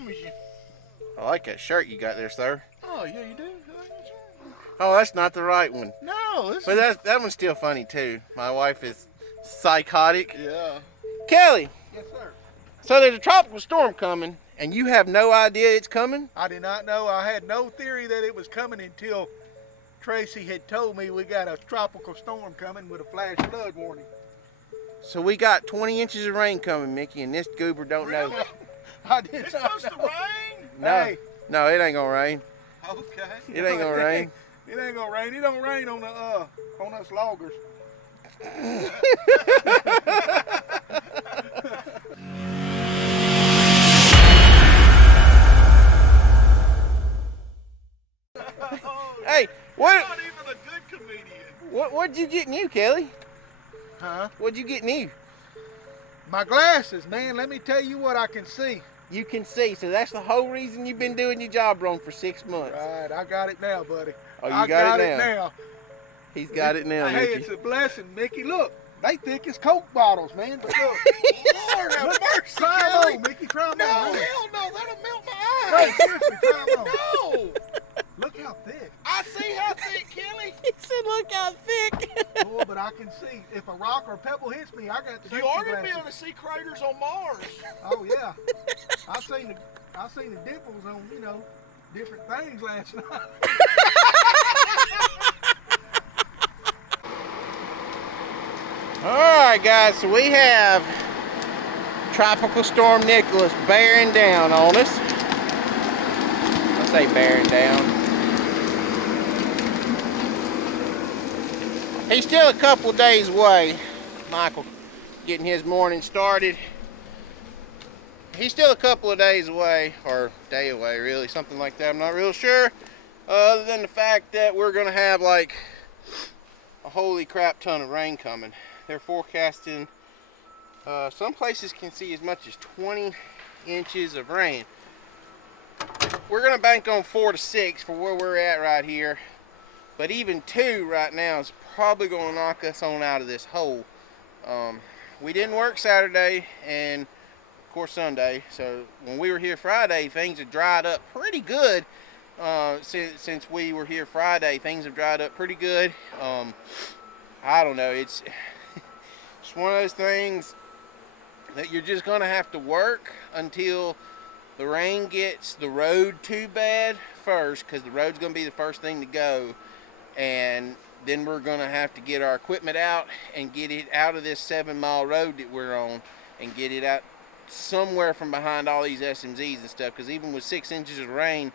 promise you. I like that shirt you got there, sir. Oh, yeah, you do? Oh, that's not the right one. No, But that one's still funny, too. My wife is psychotic. Yeah. Kelly. Yes, sir. So there's a tropical storm coming, and you have no idea it's coming? I did not know. I had no theory that it was coming until Tracy had told me we got a tropical storm coming with a flash flood warning. So we got 20 inches of rain coming, Mickey, and this goober don't know. I did It's not supposed know. to rain? No, Hey. no, it ain't gonna rain. Okay. It ain't gonna rain. It ain't gonna rain. It don't rain on us loggers. Hey, what? Not even a good comedian. What'd you get new, Kelly? Huh? What'd you get new? My glasses, man. Let me tell you what I can see. You can see, so that's the whole reason you've been doing your job wrong for 6 months. Right, I got it now, buddy. Oh, you I got it now. now. He's got it now, Hey, Mickey. it's a blessing, Mickey. Look, they thick as Coke bottles, man. But look, Lord have look, mercy, try 'em Kelly. on, Mickey. Try 'em No, on. hell no, that'll melt my Hey, eyes. seriously, try 'em on. No. Look how thick. I see how thick, Kelly. He said, look how thick. Oh, but I can see. If a rock or a pebble hits me, I got the You safety are going to be glasses. able to see craters on Mars. Oh yeah, I seen the dimples on different things last night. Alright guys, so we have Tropical Storm Nicholas bearing down on us. I say bearing down. He's still a couple days away. Michael getting his morning started. He's still a couple of days away, or day away really, something like that. I'm not real sure. Other than the fact that we're gonna have like a holy crap ton of rain coming. They're forecasting, some places can see as much as 20 inches of rain. We're gonna bank on 4 to 6 for where we're at right here. But even 2 right now is probably gonna knock us on out of this hole. We didn't work Saturday and of course Sunday. So when we were here Friday, things have dried up pretty good. Since we were here Friday, things have dried up pretty good. I don't know, it's one of those things that you're just gonna have to work until the rain gets the road too bad first, because the road's gonna be the first thing to go, and then we're gonna have to get our equipment out and get it out of this 7-mile road that we're on and get it out somewhere from behind all these SMZs and stuff, because even with 6 inches of rain,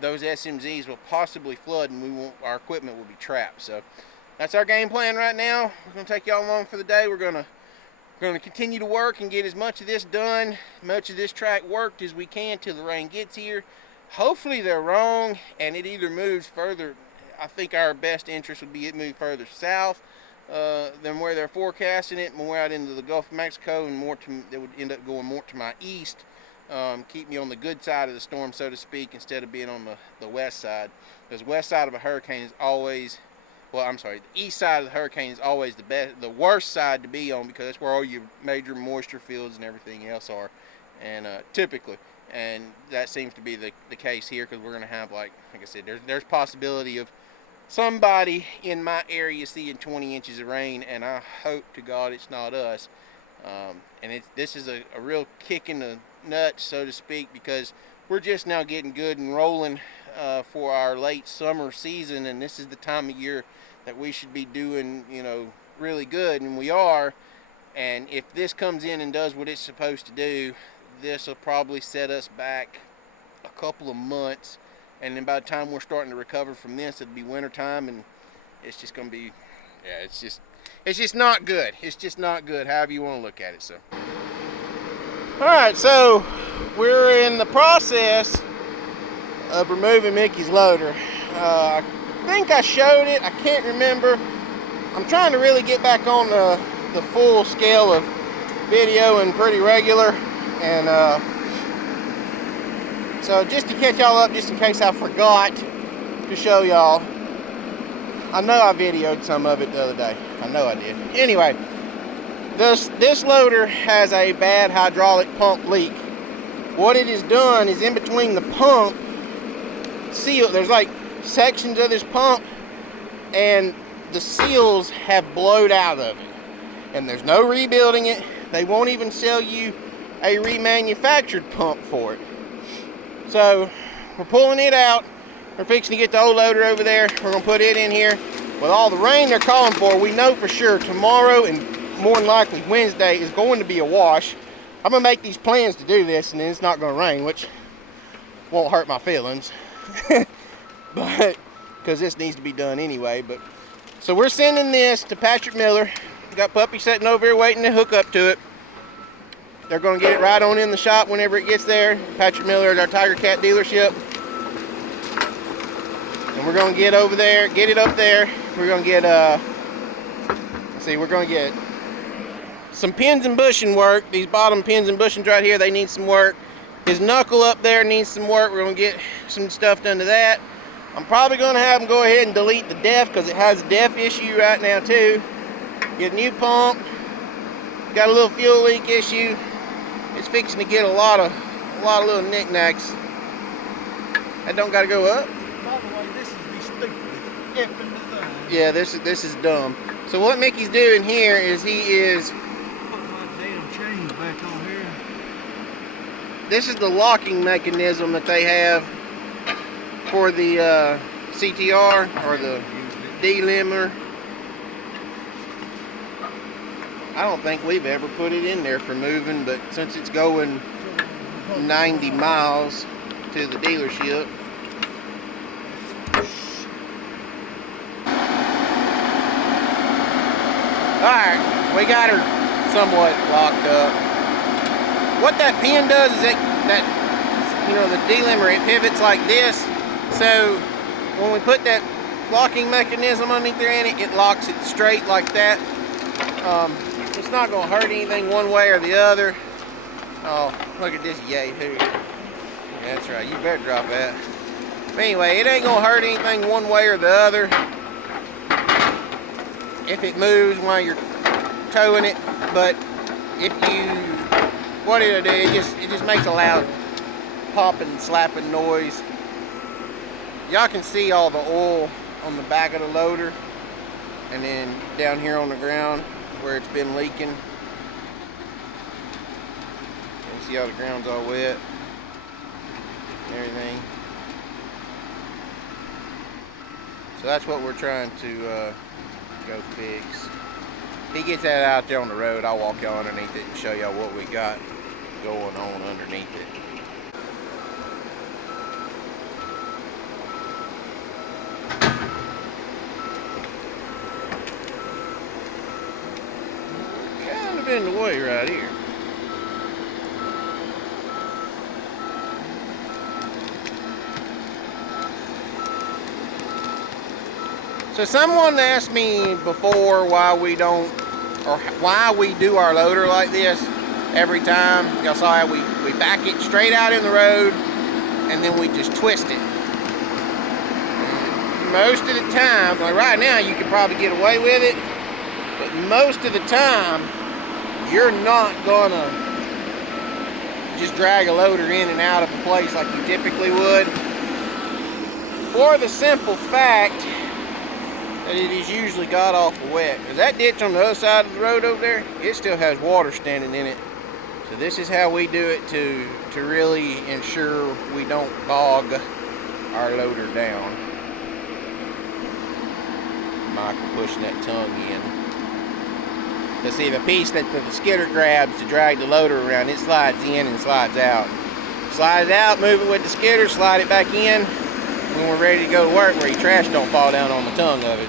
those SMZs will possibly flood and our equipment will be trapped. So that's our game plan right now. We're gonna take y'all along for the day. We're gonna continue to work and get as much of this done, much of this track worked as we can till the rain gets here. Hopefully they're wrong and it either moves further. I think our best interest would be it move further south than where they're forecasting it, more out into the Gulf of Mexico, and it would end up going more to my east. Keep me on the good side of the storm, so to speak, instead of being on the west side. Because west side of a hurricane is always, well, I'm sorry, the east side of the hurricane is always the worst side to be on, because that's where all your major moisture fields and everything else are, and typically, and that seems to be the case here, because we're going to have, like I said, there's possibility of somebody in my area seeing 20 inches of rain, and I hope to God it's not us. And this is a real kick in the nuts, so to speak, because we're just now getting good and rolling for our late summer season, and this is the time of year that we should be doing, really good, and we are. And if this comes in and does what it's supposed to do, this will probably set us back a couple of months, and then by the time we're starting to recover from this, it'll be winter time, and it's just gonna be, yeah, it's just not good. It's just not good, however you want to look at it. So alright, so we're in the process of removing Mickey's loader. I think I showed it, I can't remember. I'm trying to really get back on the full scale of video and pretty regular, and so just to catch y'all up, just in case I forgot to show y'all, I know I videoed some of it the other day. I know I did. Anyway, this loader has a bad hydraulic pump leak, what it has done is in between the pump seal, there's like sections of this pump, and the seals have blowed out of it. And there's no rebuilding it. They won't even sell you a remanufactured pump for it. So we're pulling it out. We're fixing to get the old loader over there. We're gonna put it in here. With all the rain they're calling for, we know for sure tomorrow and more than likely Wednesday is going to be a wash. I'm gonna make these plans to do this, and then it's not gonna rain, which won't hurt my feelings. But because this needs to be done anyway. But so we're sending this to Patrick Miller. We got Puppy sitting over here waiting to hook up to it. They're gonna get it right on in the shop whenever it gets there. Patrick Miller at our Tigercat dealership. And we're gonna get over there, get it up there. We're gonna get let's see, we're gonna get some pins and bushing work. These bottom pins and bushings right here, they need some work. His knuckle up there needs some work. We're gonna get some stuff done to that. I'm probably gonna have him go ahead and delete the def because it has a def issue right now too. Get a new pump. Got a little fuel leak issue. It's fixing to get a lot of little knickknacks. That don't gotta go up. By the way, this is the stupidest effing design. Yeah, this is dumb. So what Mickey's doing here is he is Put my damn chains back on here. this is the locking mechanism that they have for the CTR or the D-limiter. I don't think we've ever put it in there for moving, but since it's going 90 miles to the dealership. Alright, we got her somewhat locked up. What that pin does is that you know, the delimiter, it pivots like this. So when we put that locking mechanism underneath there in it, it locks it straight like that. It's not going to hurt anything one way or the other. Oh, look at this yahoo. That's right, you better drop that. But anyway, it ain't going to hurt anything one way or the other if it moves while you're towing it. But if you, what it'll do, it just makes a loud popping, slapping noise. Y'all can see all the oil on the back of the loader, and then down here on the ground where it's been leaking. You can see how the ground's all wet and everything. So that's what we're trying to go fix. He gets that out there on the road. I'll walk y'all underneath it and show y'all what we got going on underneath it. Kind of in the way right here. So someone asked me before why we don't, or why we do our loader like this every time. Y'all saw how we back it straight out in the road and then we just twist it. Most of the time, like right now you could probably get away with it, but most of the time you're not gonna just drag a loader in and out of a place like you typically would, for the simple fact that it is usually god awful wet. Because that ditch on the other side of the road over there, it still has water standing in it. So this is how we do it to really ensure we don't bog our loader down. Michael pushing that tongue in. To see the piece that the skidder grabs to drag the loader around, it slides in and slides out. Slide it out, move it with the skidder, slide it back in when we're ready to go to work, where your trash don't fall down on the tongue of it.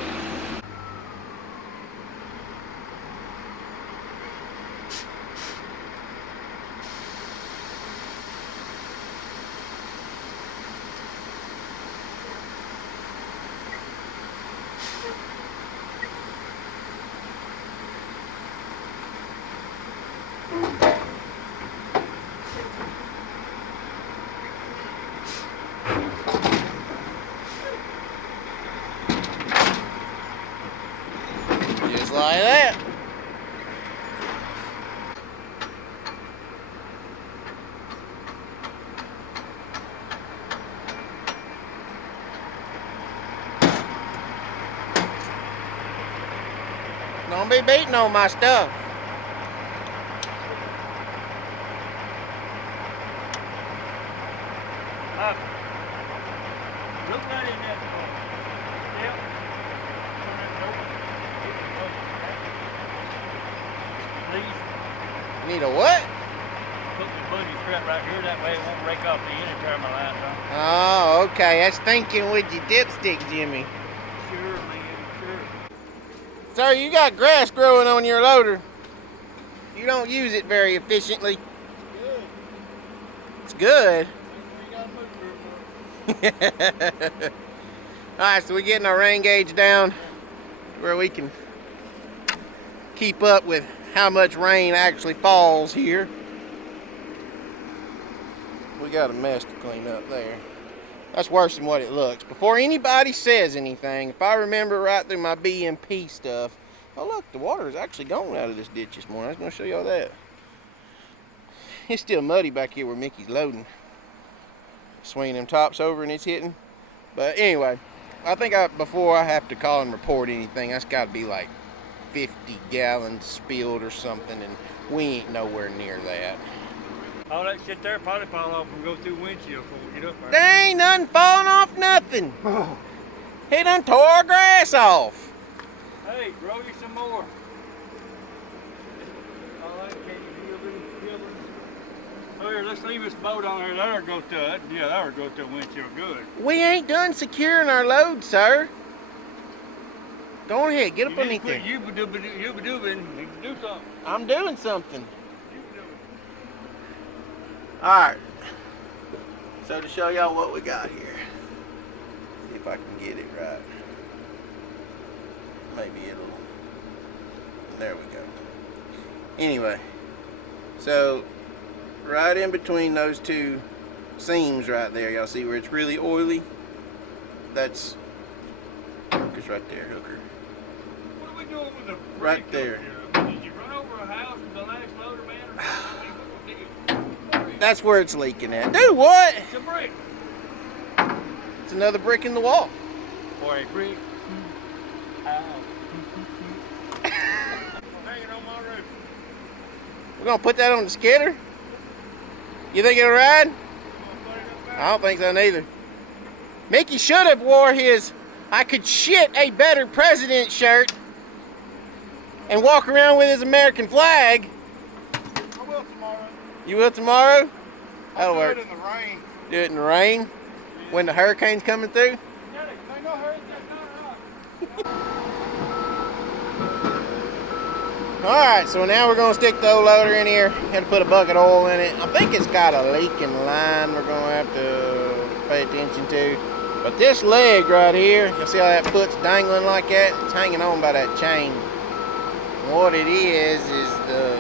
Don't be beating on my stuff. Look right in that phone. Yep. Please Need a what? put the booty strap right here. That way it won't break off the end and turn my lights on. Oh, okay. That's thinking with your dipstick, Jimmy. Sure, man. Sure. Sir, you got grass growing on your loader. You don't use it very efficiently. It's good. Alright, so we're getting our rain gauge down where we can keep up with how much rain actually falls here. We got a mess to clean up there. That's worse than what it looks. Before anybody says anything, if I remember right through my BMP stuff, oh look, the water is actually gone out of this ditch this morning. I was going to show y'all that. It's still muddy back here where Mickey's loading. Swinging them tops over and it's hitting. But anyway, I think before I have to call and report anything, that's got to be like 50 gallons spilled or something, and we ain't nowhere near that. All that shit there probably fall off and go through windshield before we get up there. There ain't nothing falling off nothing. He done tore our grass off. Hey, grow you some more. All right, can you feel it? Oh, here, let's leave this boat on here. That'll go to it. Yeah, that'll go to the windshield good. We ain't done securing our load, sir. Go on ahead, get up underneath there. You be doing do something. I'm doing something. You be doing. Alright. So to show y'all what we got here. See if I can get it right. Maybe it'll... There we go. Anyway. So, right in between those two seams right there, y'all see where it's really oily? That's... Hooker's right there, hooker. What are we doing with the Right brake there. over here? Did you run over a house with the last loader, man? Or what did? That's where it's leaking at. Dude, what? It's a brick. It's another brick in the wall. Or a brick. Ow. Hang it on my roof. We're gonna put that on the skidder? You think it'll ride? I don't think so neither. Mickey should have wore his "I could shit a better president" shirt and walk around with his American flag. I will tomorrow. You will tomorrow? That'll I'll do work. it in the rain. Do it in the rain when the hurricane's coming through. Ain't no hurry, that's not right. Alright, so now we're going to stick the old loader in here. Had to put a bucket of oil in it. I think it's got a leaking line we're going to have to pay attention to. But this leg right here, you see how that foot's dangling like that? It's hanging on by that chain. And what it is the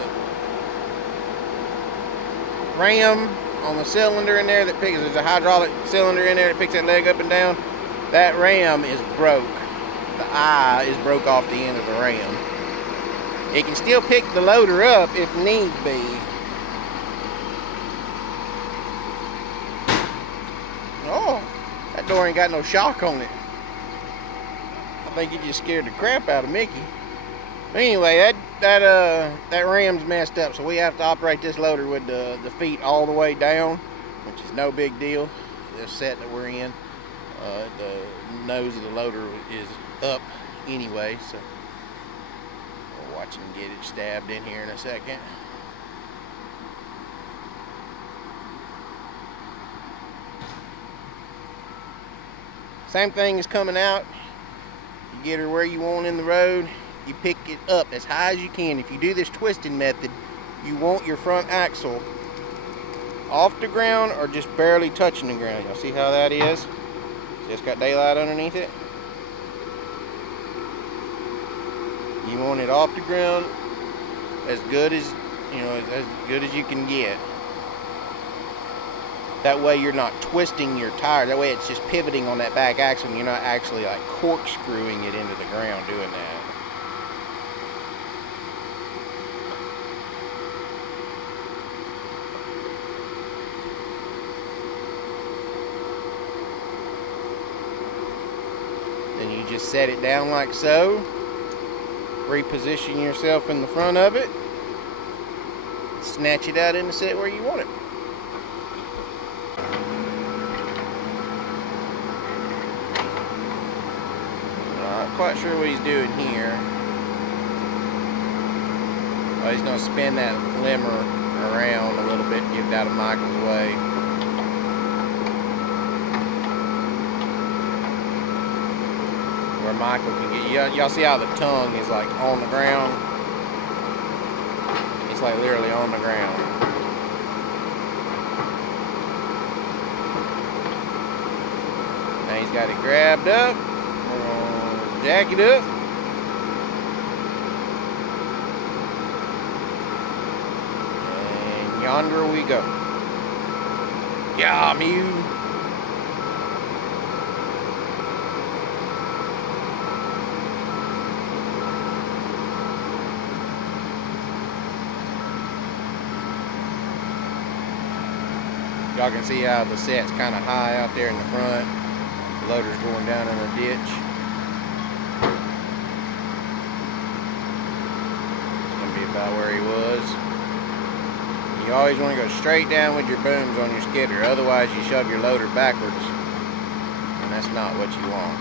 ram on the cylinder in there that picks, there's a hydraulic cylinder in there that picks that leg up and down. That ram is broke. The eye is broke off the end of the ram. It can still pick the loader up if need be. Oh, that door ain't got no shock on it. I think it just scared the crap out of Mickey. But anyway, that ram's messed up, so we have to operate this loader with the feet all the way down, which is no big deal. This set that we're in, the nose of the loader is up anyway, so we'll watch him get it stabbed in here in a second. Same thing is coming out. You get her where you want in the road. You pick it up as high as you can. If you do this twisting method, you want your front axle off the ground or just barely touching the ground. Y'all see how that is? See, it's got daylight underneath it. You want it off the ground as good as, you know, as good as you can get. That way you're not twisting your tire. That way it's just pivoting on that back axle and you're not actually like corkscrewing it into the ground doing that. Then you just set it down like so. reposition yourself in the front of it, snatch it out in the set where you want it. Not quite sure what he's doing here. Oh, he's going to spin that limber around a little bit and get it out of Michael's way. Where Michael can get, y'all see how the tongue is like on the ground? It's like literally on the ground. Now he's got it grabbed up. We're gonna jack it up. And yonder we go. Yeah, Mew. Y'all can see how the set's kind of high out there in the front. The loader's going down in the ditch. It's going to be about where he was. You always want to go straight down with your booms on your skidder, otherwise you shove your loader backwards, and that's not what you want.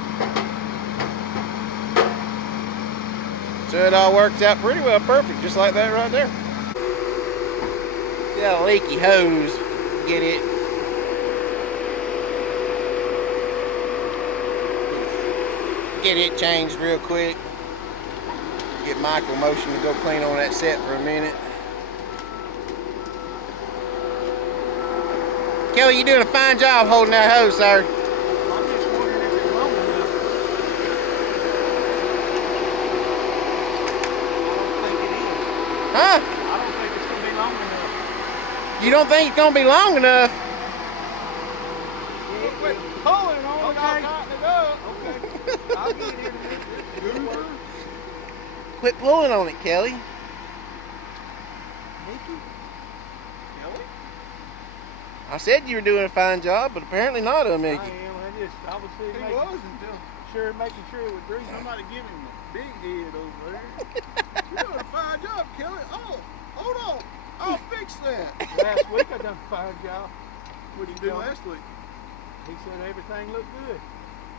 So it all works out pretty well perfect, just like that right there. See how leaky hose. Get it changed real quick. Get Michael motion to go clean on that set for a minute. Kelly, you're doing a fine job holding that hose, sir. I'm just wondering if it's long enough. Huh? I don't think it's going to be long enough. You don't think it's gonna be long enough? Quit pulling on it, I'll tighten it up. Okay. I'll get in there. Quit pulling on it, Kelly. Mickey? Kelly? I said you were doing a fine job, but apparently not, Mickey. I am. I was He making was until sure it would drink. somebody gave him a big head over there. You're doing a fine job, Kelly. Oh, hold on. I'll fix that. Last week I done a fine job. What did you do last week? He said everything looked good.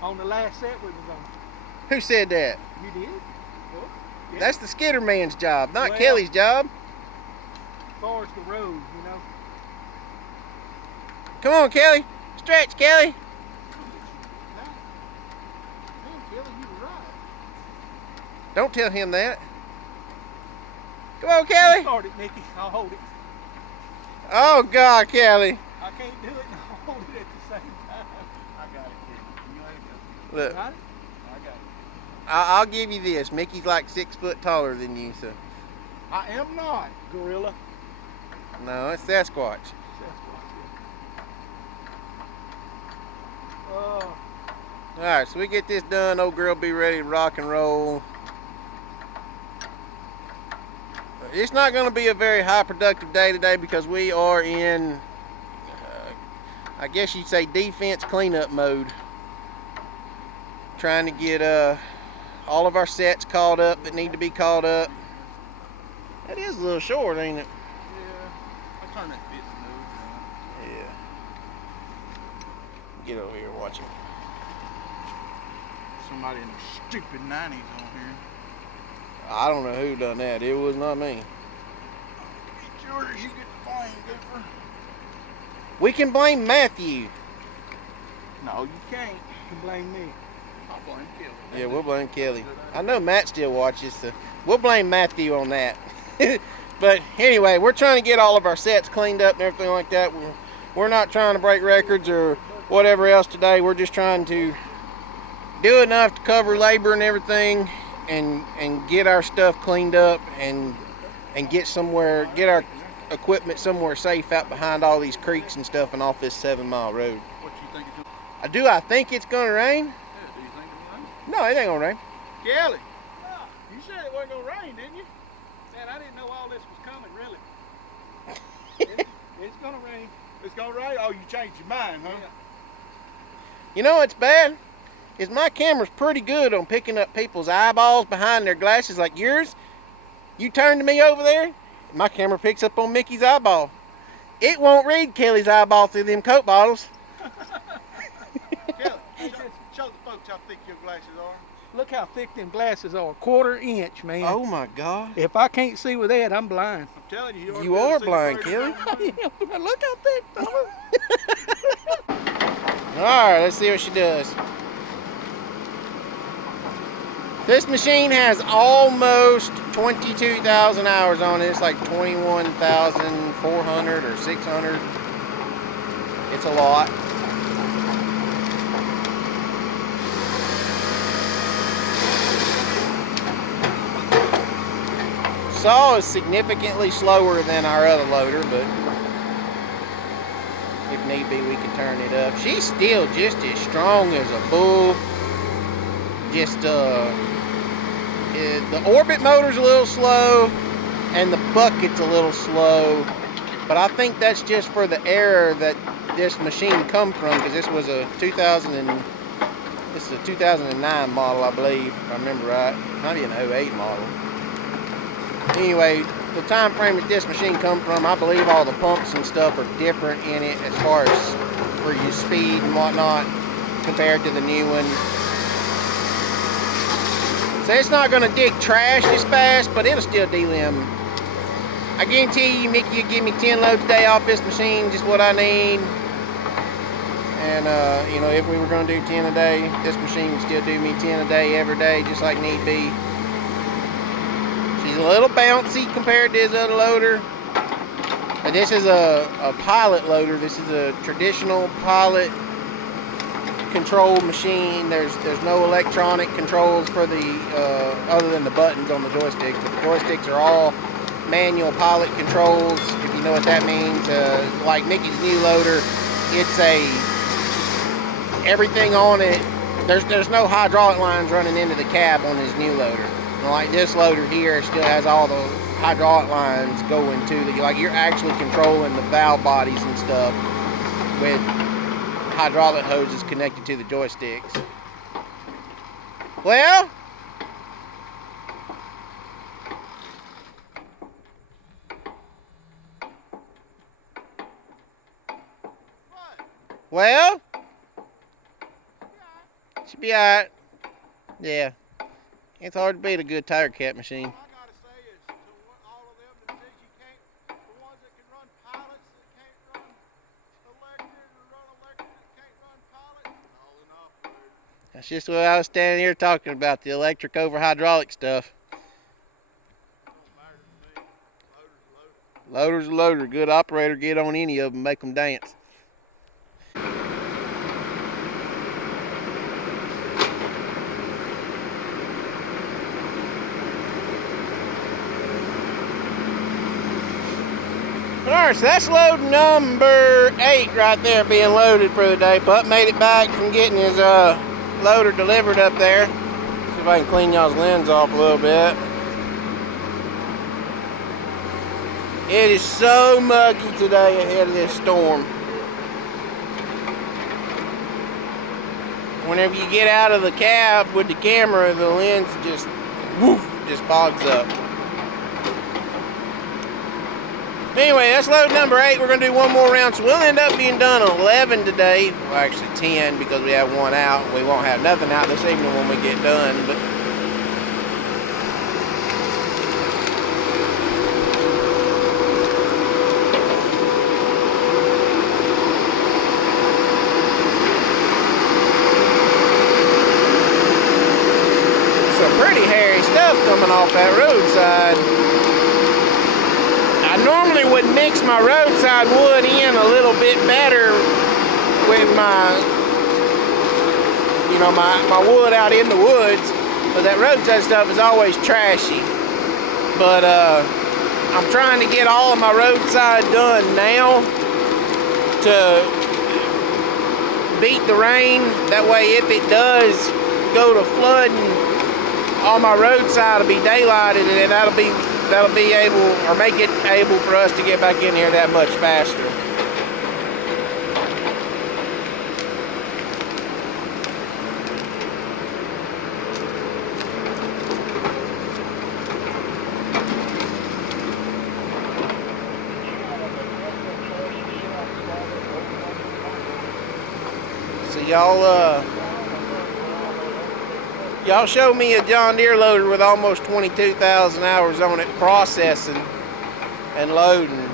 On the last set we was on. Who said that? You did? Well, yeah. That's the skidder man's job, not Well, Kelly's job. As far as the road, you know. Come on, Kelly. Stretch, Kelly. Man, Kelly, you were right. Don't tell him that. Come on, Kelly. Start it, Mickey. I'll hold it. Oh, God, Kelly. I can't do it and hold it at the same time. I got it, Kelly. You let it go. Look, Got it? I got it. I'll give you this. Mickey's like 6 foot taller than you, so. I am not. Gorilla. No, it's Sasquatch. Oh, Alright, so we get this done. Old girl be ready to rock and roll. It's not going to be a very high productive day today because we are in, I guess you'd say, defense cleanup mode. Trying to get all of our sets caught up that need to be caught up. That is a little short, ain't it? Yeah. I turned that fit smooth. Yeah. Get over here and watch it. Somebody in the stupid 90s on here. I don't know who done that. It was not me. It's yours. You get the blame, Goofer. We can blame Matthew. No, you can't. you can blame me. I'll blame Kelly. Yeah, we'll blame Kelly. I know Matt still watches, so we'll blame Matthew on that. But anyway, we're trying to get all of our sets cleaned up and everything like that. We're not trying to break records or whatever else today. We're just trying to do enough to cover labor and everything and get our stuff cleaned up and get somewhere, get our equipment somewhere safe out behind all these creeks and stuff and off this 7-mile road. What you think it's going to I think it's gonna rain? Yeah, do you think it's going to No, it ain't gonna rain. Kelly, you said it wasn't going to rain, didn't you? Man, I didn't know all this was coming, really. It's gonna rain. It's going to rain? Oh, you changed your mind, huh? Yeah. You know what's bad? is my camera's pretty good on picking up people's eyeballs behind their glasses like yours. You turn to me over there, my camera picks up on Mickey's eyeball. It won't read Kelly's eyeball through them Coke bottles. Kelly, show the folks how thick your glasses are. Look how thick them glasses are, 1/4 inch, man. Oh my God. If I can't see with that, I'm blind. I'm telling you, You are blind, Kelly. Look how thick, Thomas. Alright, let's see what she does. This machine has almost 22,000 hours on it. It's like 21,400 or 600. It's a lot. Saw is significantly slower than our other loader, but if need be, we can turn it up. She's still just as strong as a bull. Just the orbit motor's a little slow, and the bucket's a little slow. But I think that's just for the era that this machine come from, because this was a 2009 model, I believe, if I remember right. Not even an 08 model. Anyway, the time frame that this machine come from, I believe all the pumps and stuff are different in it as far as for your speed and whatnot compared to the new one. So it's not going to dig trash this fast, but it'll still delimb. I guarantee you, Mickey, you give me 10 loads a day off this machine, just what I need. And you know, if we were going to do 10 a day, this machine would still do me 10 a day every day, just like need be. She's a little bouncy compared to his other loader. But this is a pilot loader. This is a traditional pilot control machine. There's no electronic controls for the other than the buttons on the joysticks. But the joysticks are all manual pilot controls, if you know what that means. Like Mickey's new loader, it's everything on it. There's no hydraulic lines running into the cab on his new loader. Like this loader here still has all the hydraulic lines going to the, like you're actually controlling the valve bodies and stuff with hydraulic hoses connected to the joysticks. Well, should be alright. Yeah. It's hard to beat a good Tigercat machine. I gotta say is to all of them that says you can't, the ones that can run pilots that can't run electric or run electric that can't run pilots, all enough, dude. That's just what I was standing here talking about, the electric over hydraulic stuff. Don't matter to me. Loader's a loader. Loader's a loader. Good operator, get on any of them, make them dance. Alright, so that's load number 8 right there being loaded for the day. Pup made it back from getting his loader delivered up there. See if I can clean y'all's lens off a little bit. It is so muggy today ahead of this storm. Whenever you get out of the cab with the camera, the lens just bogs up. Anyway, that's load number 8. We're going to do one more round, so we'll end up being done 11 today. Well, actually 10 because we have one out. We won't have nothing out this evening when we get done. But some pretty hairy stuff coming off that roadside. I normally would mix my roadside wood in a little bit better with my, you know, my wood out in the woods, but that roadside stuff is always trashy. But I'm trying to get all of my roadside done now to beat the rain. That way, if it does go to flooding, all my roadside will be daylighted, and that'll be able, or make it able for us to get back in here that much faster. So y'all show me a John Deere loader with almost 22,000 hours on it, processing and loading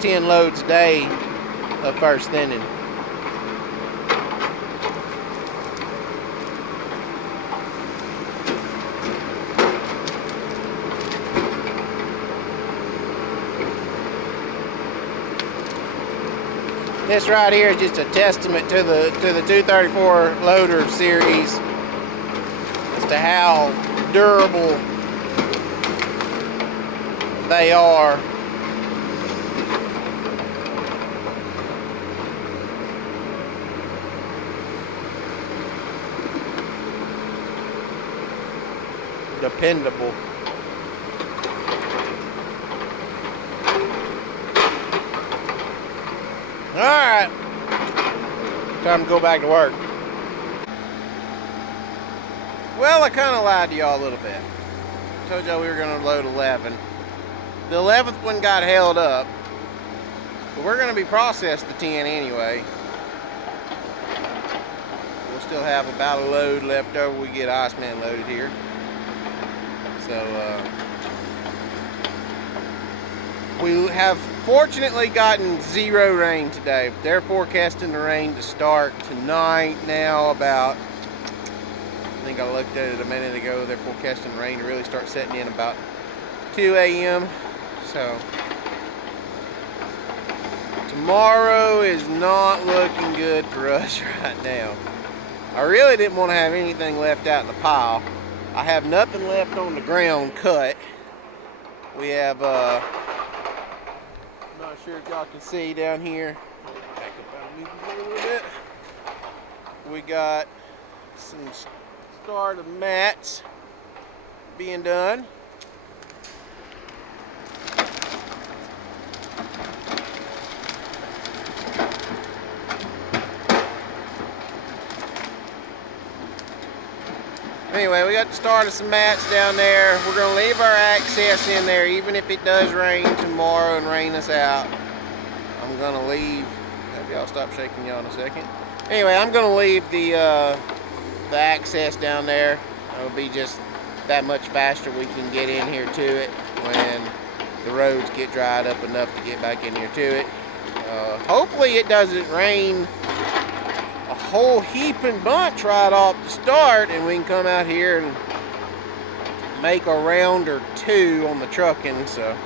10 loads a day of first thinning. This right here is just a testament to the 234 loader series as to how durable they are. Dependable. Alright, time to go back to work. Well, I kind of lied to y'all a little bit. I told y'all we were going to load 11. The 11th one got held up, but we're going to be processed the 10 anyway. We'll still have about a load left over. We get Iceman loaded here. So, we have fortunately gotten 0 rain today. They're forecasting the rain to start tonight now about, I think I looked at it a minute ago, they're forecasting rain to really start setting in about 2 a.m. So tomorrow is not looking good for us right now. I really didn't want to have anything left out in the pile. I have nothing left on the ground cut. We have not sure if y'all can see down here. Back up out of a little bit. We got some start of mats being done. Anyway, we got the start of some mats down there. We're going to leave our access in there even if it does rain tomorrow and rain us out. I'm going to leave. Maybe I'll stop shaking y'all in a second. Anyway, I'm going to leave the access down there. It'll be just that much faster we can get in here to it when the roads get dried up enough to get back in here to it. Hopefully it doesn't rain a whole heaping bunch right off the start and we can come out here and make a round or two on the trucking. So,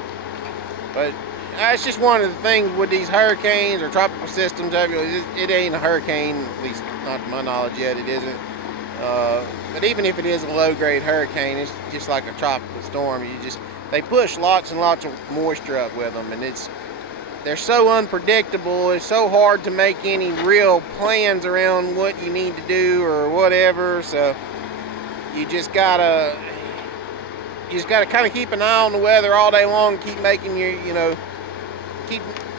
but that's just one of the things with these hurricanes or tropical systems. It ain't a hurricane, at least not to my knowledge yet. It isn't. But even if it is a low-grade hurricane, it's just like a tropical storm. They push lots and lots of moisture up with them, and they're so unpredictable. It's so hard to make any real plans around what you need to do or whatever. So you just gotta kind of keep an eye on the weather all day long. Keep making your,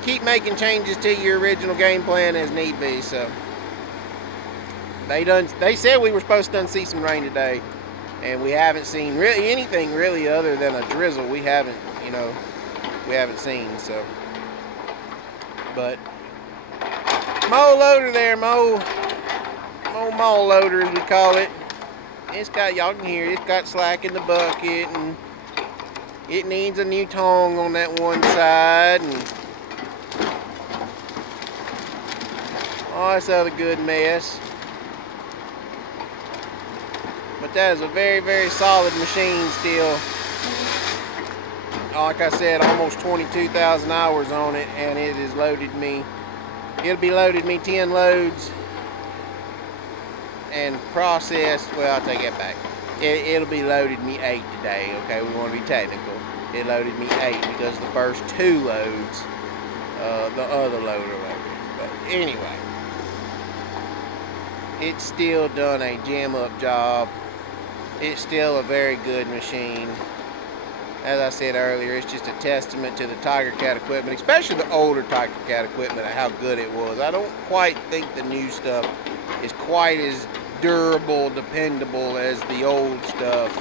keep making changes to your original game plan as need be. So they said we were supposed to see some rain today, and we haven't seen really anything really other than a drizzle. We haven't seen. So. But mow loader there, mow loader as we call it. It's got, y'all can hear, it's got slack in the bucket, and it needs a new tongue on that one side, and all this other good mess. But that is a very, very solid machine still. Like I said, almost 22,000 hours on it, and it has loaded me. It'll be loaded me 10 loads and processed. Well, I'll take that back. It'll be loaded me 8 today. Okay, we want to be technical. It loaded me 8 because the first 2 loads, the other loader loaded. But anyway, it's still done a jam up job. It's still a very good machine. As I said earlier, it's just a testament to the Tigercat equipment, especially the older Tigercat equipment, and how good it was. I don't quite think the new stuff is quite as durable, dependable as the old stuff.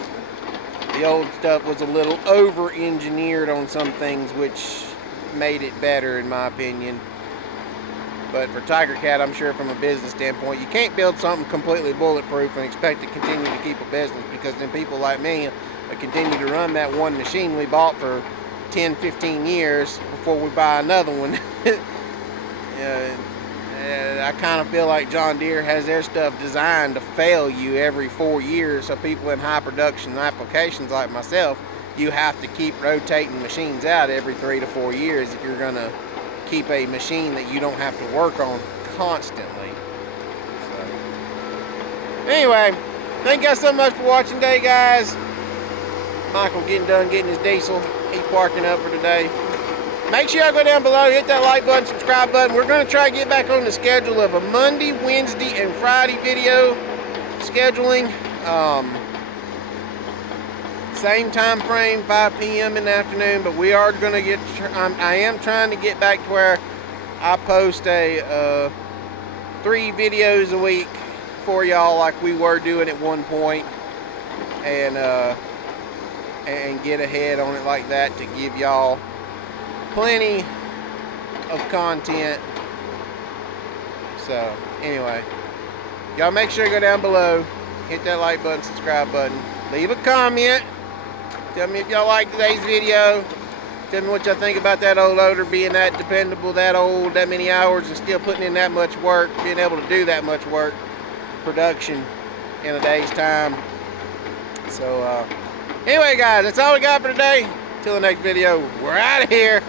The old stuff was a little over-engineered on some things, which made it better in my opinion. But for Tigercat, I'm sure from a business standpoint, you can't build something completely bulletproof and expect to continue to keep a business, because then people like me continue to run that one machine we bought for 10, 15 years before we buy another one. I kind of feel like John Deere has their stuff designed to fail you every 4 years. So people in high production applications like myself, you have to keep rotating machines out every 3 to 4 years if you're going to keep a machine that you don't have to work on constantly. So, anyway, thank you guys so much for watching today, guys. Michael getting his diesel. He's parking up for today. Make sure y'all go down below, hit that like button, subscribe button. We're going to try to get back on the schedule of a Monday, Wednesday, and Friday video scheduling. Same time frame, 5 p.m. in the afternoon, but we are going to get, I am trying to get back to where I post a 3 videos a week for y'all like we were doing at one point, and get ahead on it like that to give y'all plenty of content. So anyway, y'all make sure you go down below, hit that like button, subscribe button, leave a comment. Tell me if y'all like today's video. Tell me what y'all think about that old loader being that dependable, that old, that many hours, and still putting in that much work, being able to do that much work, production in a day's time. So anyway, guys, that's all we got for today. Till the next video, we're out of here.